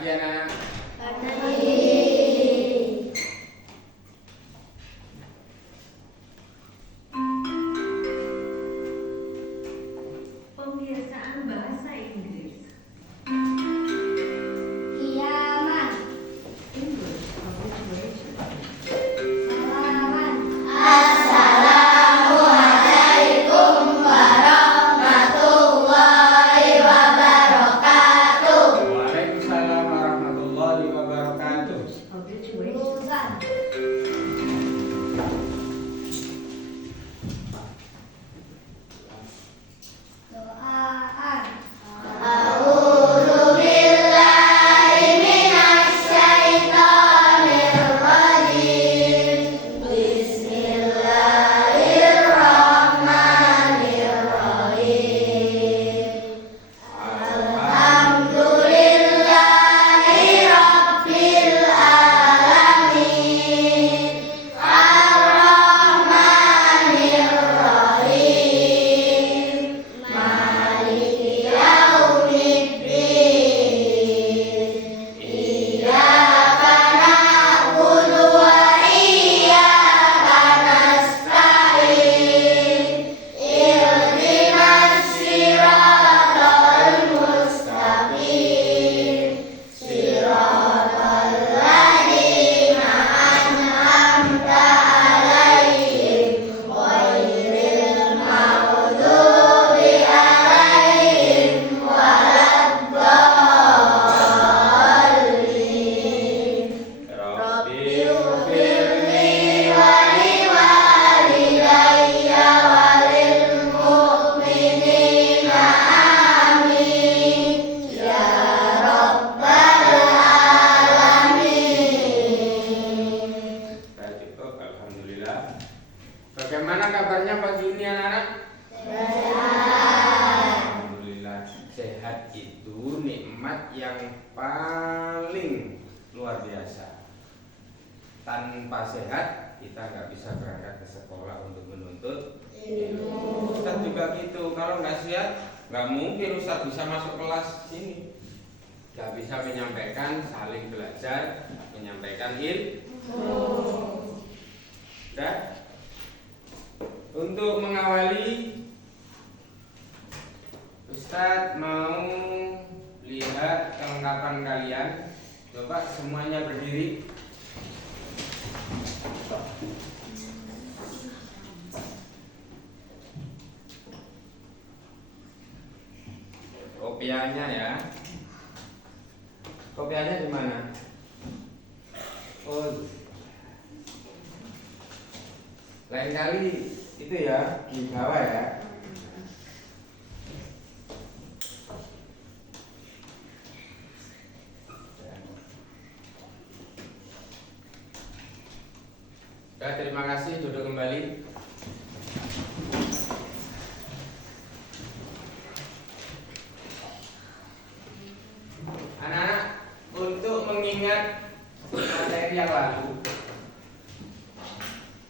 Lagi anak. Pembiasaan bahasa Inggris. Kiamat. English alliteration. Salaman. Assalamualaikum warahmatullahi wabarakatuh. Waalaikumsalam warahmatullahi wabarakatuh. Habituation. Lulusan. Doaan. A'udzu billahi minasy syaithanir rajim. Bismillahirrahmanirrahim. Alhamdulillahi rabbil alamin. Ar-Rahmanir Rahim. Maliki yaumiddin. Iyyaka na'budu wa iyyaka nasta'in. Ihdinas siratal mustaqim. Siratal ladzina an'amta 'alaihim ghairil maghdubi 'alaihim waladdallin. Rabbighfirli wa liwalidayya wa lil mu'minina amin ya rabbal alamin. Baik, cukup. Alhamdulillah. Bagaimana kabarnya pagi ini anak-anak? Alhamdulillah. Sehat itu nikmat yang paling luar biasa. Tanpa sehat kita nggak bisa berangkat ke sekolah untuk menuntut ilmu. Ustaz juga gitu. Kalau nggak sehat nggak mungkin Ustaz bisa masuk kelas sini. Nggak bisa menyampaikan, saling belajar, menyampaikan ilmu. Udah? Untuk mengawali, Ustadz mau lihat kelengkapan kalian. Coba semuanya berdiri. Kopiahnya ya. Kopiahnya di mana? Oh, lain kali itu ya di bawah ya. Ya, terima kasih, duduk kembali. Anak-anak, untuk mengingat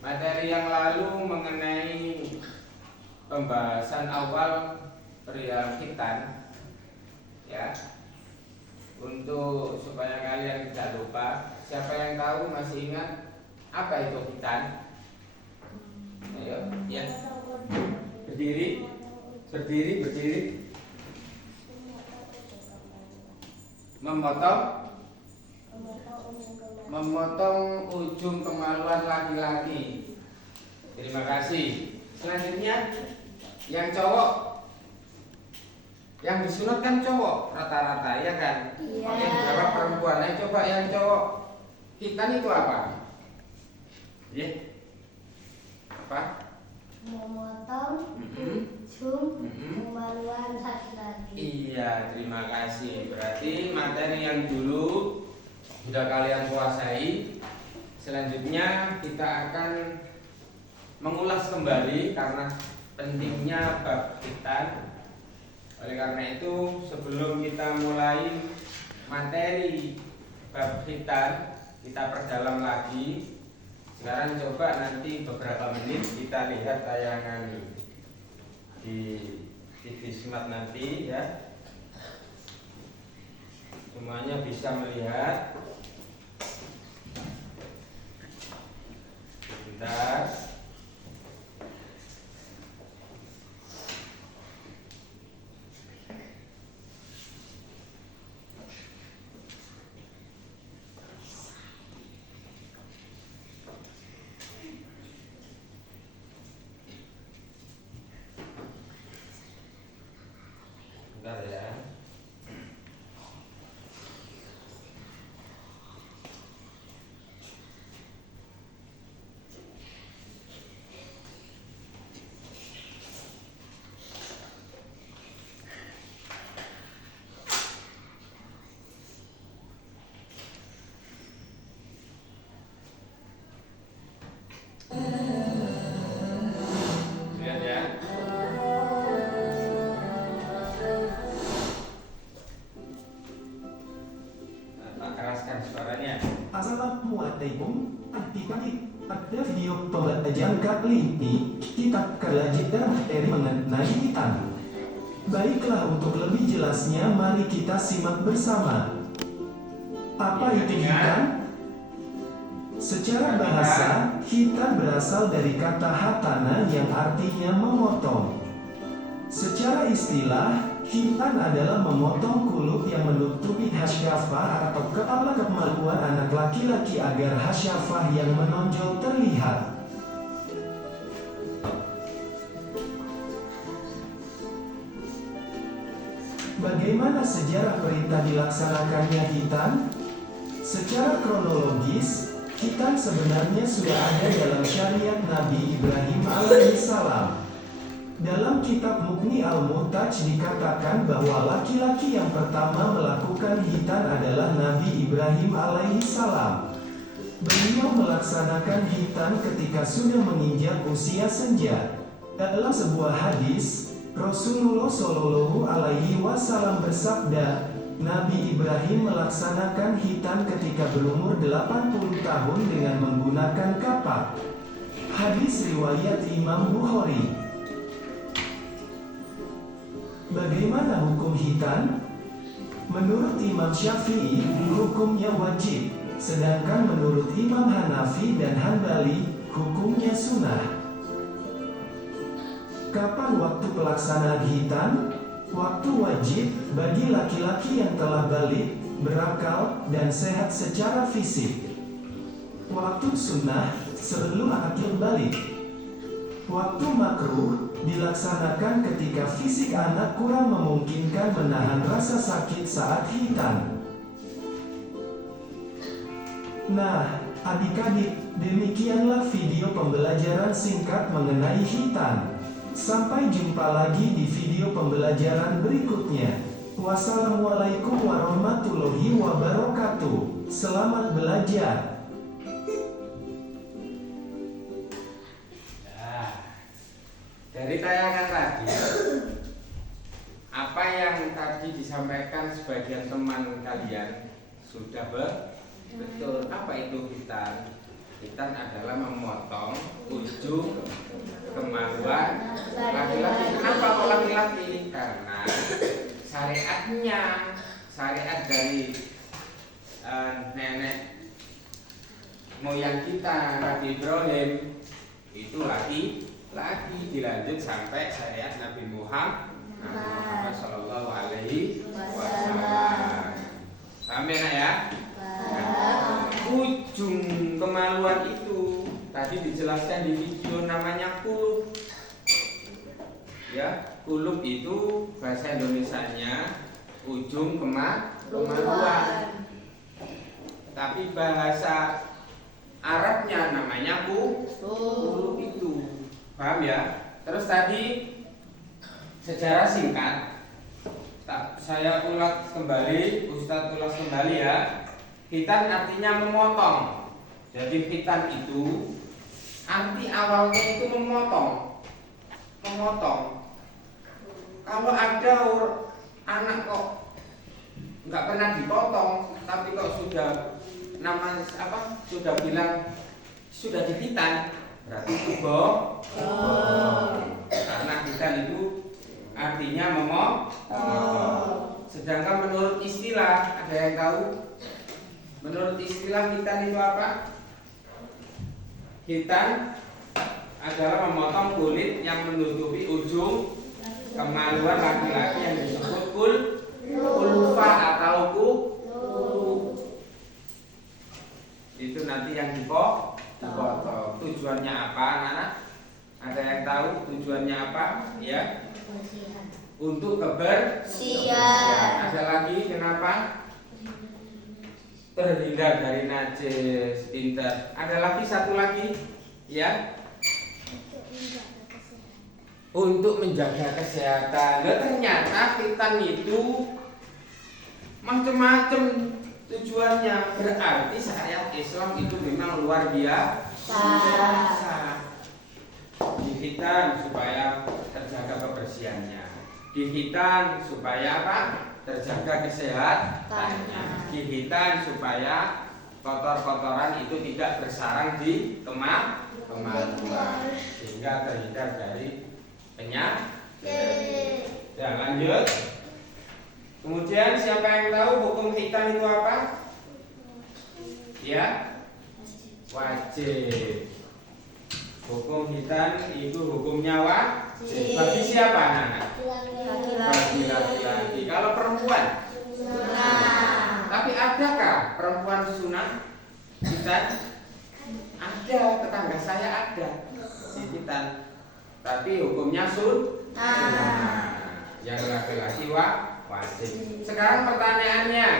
materi yang lalu mengenai pembahasan awal perihal khitan, ya. Untuk supaya kalian tidak lupa, siapa yang tahu masih ingat apa itu khitan? Ayo, ya. Berdiri. Memotong ujung kemaluan laki-laki. Terima kasih. Selanjutnya yang cowok, yang disunat kan cowok rata-rata, ya kan? Iya. Yang jawab perempuan. Ayo coba yang cowok, khitan itu apa? Ya. Apa? Memotong Mm-mm. ujung Mm-mm. kemaluan laki-laki. Iya, terima kasih. Berarti materi yang dulu sudah kalian kuasai. Selanjutnya kita akan mengulas kembali karena pentingnya bab khitan. Oleh karena itu, sebelum kita mulai materi bab khitan, kita perdalam lagi. Sekarang coba nanti beberapa menit kita lihat tayangan di TV Smart nanti ya. Semuanya bisa melihat. Sebentar. Sebentar ya. Lihat ya. Tak keraskan suaranya. Assalamualaikum. Adik-adik, pada video pembelajaran kali ini kita belajar materi mengenai hitam. Baiklah, untuk lebih jelasnya mari kita simak bersama. Apa itu hitam? Secara bahasa, hitam berasal dari kata hatana yang artinya memotong. Secara istilah, hitan adalah memotong kuluk yang menutupi hasyafah atau kepala kemaluan anak laki-laki agar hasyafah yang menonjol terlihat. Bagaimana sejarah perintah dilaksanakannya hitan? Secara kronologis, hitan sebenarnya sudah ada dalam syariat Nabi Ibrahim alaihissalam. Dalam kitab Mughni Al-Muhtaj dikatakan bahwa laki-laki yang pertama melakukan hitan adalah Nabi Ibrahim alaihissalam. Beliau melaksanakan hitan ketika sudah menginjak usia senja. Dalam sebuah hadis, Rasulullah Shallallahu Alaihi Wasallam bersabda, Nabi Ibrahim melaksanakan hitan ketika berumur 80 tahun dengan menggunakan kapak. Hadis riwayat Imam Bukhari. Bagaimana hukum hitan? Menurut Imam Syafi'i, hukumnya wajib, sedangkan menurut Imam Hanafi dan Hanbali, hukumnya sunnah. Kapan waktu pelaksanaan hitan? Waktu wajib bagi laki-laki yang telah balik, berakal, dan sehat secara fisik. Waktu sunnah sebelum akil balik. Waktu makruh dilaksanakan ketika fisik anak kurang memungkinkan menahan rasa sakit saat hitan. Nah, adik-adik, demikianlah video pembelajaran singkat mengenai hitan. Sampai jumpa lagi di video pembelajaran berikutnya. Wassalamualaikum warahmatullahi wabarakatuh. Selamat belajar. Dari tayangan tadi, apa yang tadi disampaikan sebagian teman kalian sudah betul. Apa itu hitan? Hitan adalah memotong ujung kemaluan laki-laki. Kenapa kok laki-laki? Karena syariat dari nenek moyang kita Nabi Ibrahim itu laki dilanjut sampai syariat Nabi Muhammad Sallallahu Alaihi Wasallam. Sampai ya? Nah, ujung kemaluan itu tadi dijelaskan di video namanya kulub. Ya, kulub itu bahasa Indonesianya ujung kemaluan. Tapi bahasa Arabnya namanya kulub itu. Paham ya? Terus tadi sejarah singkat saya ulas kembali, Ustadz ulas kembali ya. Hitan artinya memotong. Jadi hitan itu arti awalnya itu memotong. Kalau ada anak kok nggak pernah dipotong, tapi kok sudah bilang sudah dihitan, berarti itu bohong. Karena hitan itu artinya memotong. Sedangkan menurut istilah, ada yang tahu? Menurut istilah khitan itu apa? Khitan adalah memotong kulit yang menutupi ujung kemaluan laki-laki yang disebut kulfa atau itu nanti yang dipotong. Tujuannya apa, anak-anak? Ada yang tahu tujuannya apa? Ya, untuk kebersihan. Ada lagi kenapa? Terhindar dari najis. Pintar. Ada lagi satu lagi, ya. Untuk menjaga kesehatan. Nah, ternyata khitan itu macam-macam tujuannya. Berarti syariat Islam itu memang luar biasa. Dikhitan supaya terjaga kebersihannya. Dikhitan supaya apa? Terjaga kesehatannya. Dikhitan supaya kotor-kotoran itu tidak bersarang di kemaluan sehingga terhindar dari penyakit. Ya, lanjut. Kemudian siapa yang tahu hukum khitan itu apa? Ya, wajib. Hukum khitan itu hukumnya wajib. Bagi siapa, anak-anak? Bagi laki-laki. Kalau perempuan? Sunnah. Tapi adakah perempuan sunnah khitan? Ada, tetangga saya ada di khitan. Tapi hukumnya sunnah. Yang laki-laki wajib. Sekarang pertanyaannya,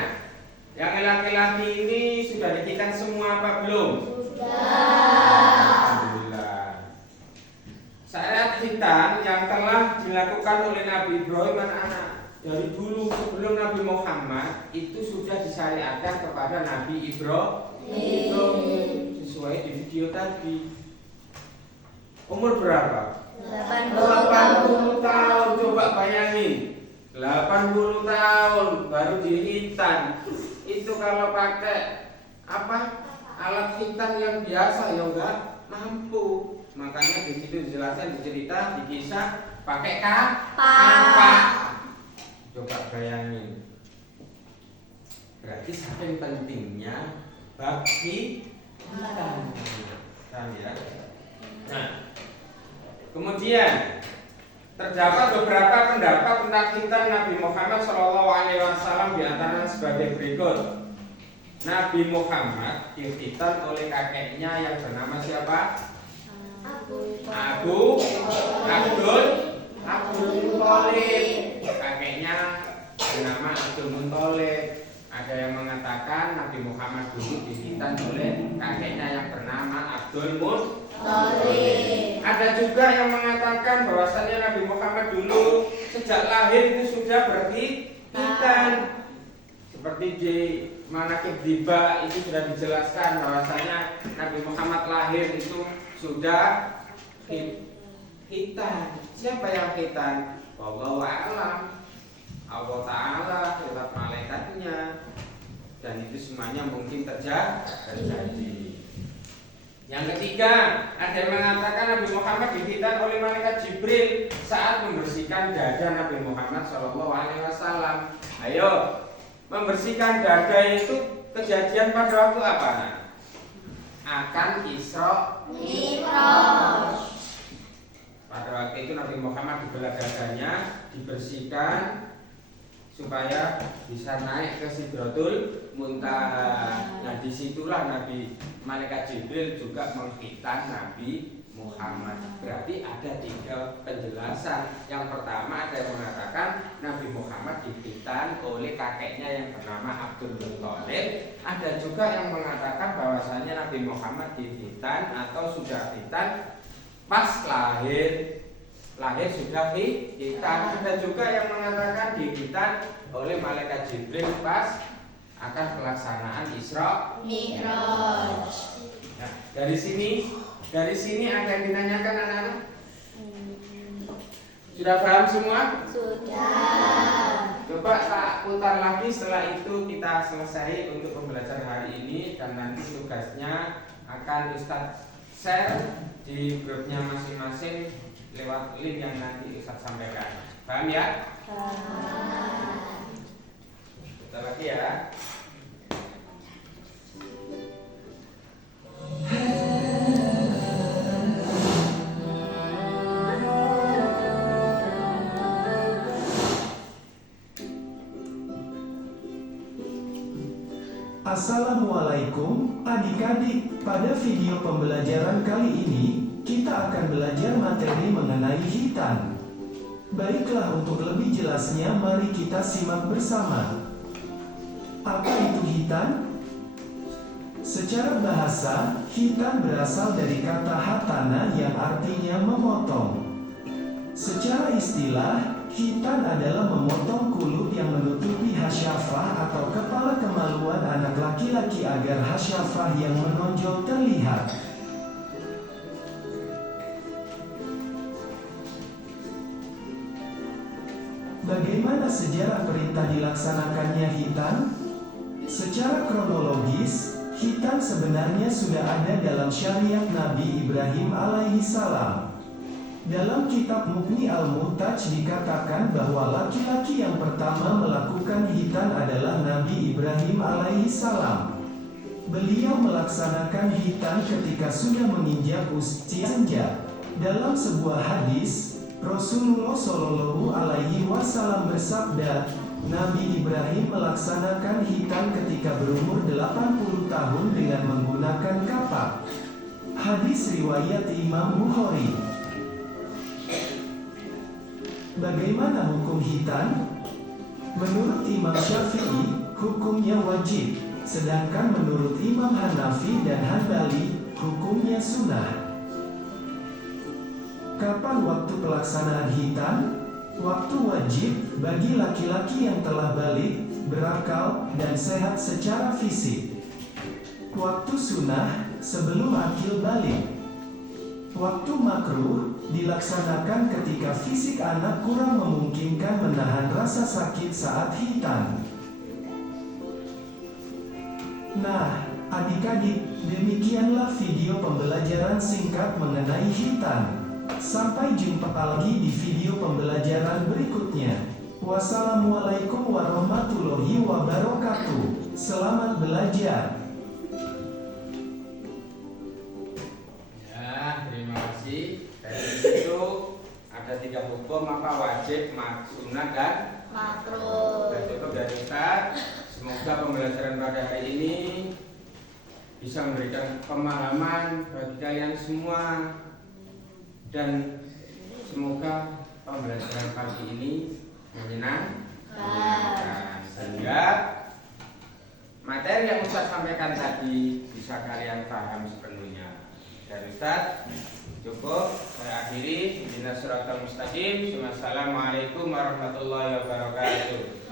yang laki-laki ini sudah dikhitan semua apa belum? Syariat khitan yang telah dilakukan oleh Nabi Ibrahim anak-anak dari dulu sebelum Nabi Muhammad itu sudah disyariatkan kepada Nabi Ibrahim sesuai di video tadi. Umur berapa? 80 tahun. Coba bayangin, 80 tahun baru dikhitan. Itu kalau pakai apa? Alat khitan yang biasa ya enggak mampu. Makanya di situ dijelaskan, dicerita, dikisah pakai kapak. Coba bayangin. Berarti saking pentingnya bab khitan. Ya. Nah, kemudian terdapat beberapa pendapat tentang khitan Nabi Muhammad SAW di antaranya sebagai berikut. Nabi Muhammad dikhitan oleh kakeknya yang bernama siapa? Abdul Muthalib. Kakeknya bernama Abdul Muthalib. Ada yang mengatakan Nabi Muhammad dulu dikhitan oleh kakeknya yang bernama Abdul Muthalib. Ada juga yang mengatakan bahwasannya Nabi Muhammad dulu sejak lahir itu sudah berkhitan. Seperti di Manaqib Diba itu sudah dijelaskan bahwasanya Nabi Muhammad lahir itu sudah khitan. Siapa yang khitan? Wallahu a'lam. Allah Ta'ala lewat malaikatnya. Dan itu semuanya mungkin terjadi. Yang ketiga, ada yang mengatakan Nabi Muhammad dikhitan oleh malaikat Jibril saat membersihkan dada Nabi Muhammad SAW. Ayo, membersihkan dada itu kejadian pada waktu apa? Akan Isra Mi'raj. Pada waktu itu Nabi Muhammad dibelah dadanya, dibersihkan supaya bisa naik ke Sidratul Muntaha. Nah, disitulah Nabi malaikat Jibril juga mengkhitan Nabi Muhammad. Berarti ada 3 penjelasan. Yang pertama ada yang mengatakan Nabi Muhammad dikhitan oleh kakeknya yang bernama Abdul Muthalib. Ada juga yang mengatakan bahwasanya Nabi Muhammad dikhitan atau sudah khitan pas lahir sudah khitan. Ada juga yang mengatakan dikhitan oleh malaikat Jibril pas akan pelaksanaan Isra Mi'raj. Nah, dari sini ada yang ditanyakan anak-anak? Sudah paham semua? Sudah. Coba tak putar lagi, setelah itu kita selesai untuk pembelajaran hari ini dan nanti tugasnya akan Ustadz share di grupnya masing-masing lewat link yang nanti Ustadz sampaikan. Paham ya? lagi ya. Assalamualaikum adik-adik. Pada video pembelajaran kali ini, kita akan belajar materi mengenai hitan. Baiklah, untuk lebih jelasnya mari kita simak bersama. Apa itu hitan? Secara bahasa, hitan berasal dari kata hatana yang artinya memotong. Secara istilah, hitan adalah memotong kulit yang menutupi hasyafah atau kepala kemaluan anak laki-laki agar hasyafah yang menonjol terlihat. Bagaimana sejarah perintah dilaksanakannya hitan? Secara kronologis, hitan sebenarnya sudah ada dalam syariat Nabi Ibrahim alaihi salam. Dalam kitab Mughni al-Muhtaj dikatakan bahwa laki-laki yang pertama melakukan hitan adalah Nabi Ibrahim alaihi salam. Beliau melaksanakan hitan ketika sudah menginjak usia senja. Dalam sebuah hadis, Rasulullah Shallallahu Alaihi Wasallam bersabda, Nabi Ibrahim melaksanakan hitan ketika berumur 80 tahun dengan menggunakan kapak. Hadis riwayat Imam Bukhari. Bagaimana hukum hitan? Menurut Imam Syafi'i, hukumnya wajib, sedangkan menurut Imam Hanafi dan Hanbali, hukumnya sunnah. Kapan waktu pelaksanaan hitan? Waktu wajib bagi laki-laki yang telah balik, berakal, dan sehat secara fisik. Waktu sunnah sebelum akil balik. Waktu makruh dilaksanakan ketika fisik anak kurang memungkinkan menahan rasa sakit saat hitan. Nah, adik-adik, demikianlah video pembelajaran singkat mengenai hitan. Sampai jumpa lagi di video pembelajaran berikutnya. Wassalamualaikum warahmatullahi wabarakatuh. Selamat belajar. Ya, terima kasih. Dari situ ada 3 hukum, apa wajib, sunnah, dan makruh. Dan cukup dari Ustaz. Semoga pembelajaran pada hari ini bisa memberikan pemahaman bagi kalian semua. Dan semoga pembelajaran pagi ini menyenangkan, sehingga materi yang Ustaz sampaikan tadi bisa kalian paham sepenuhnya. Dari Ustaz cukup, saya akhiri. Ihdinas siratal mustaqim. Wassalamualaikum warahmatullahi wabarakatuh.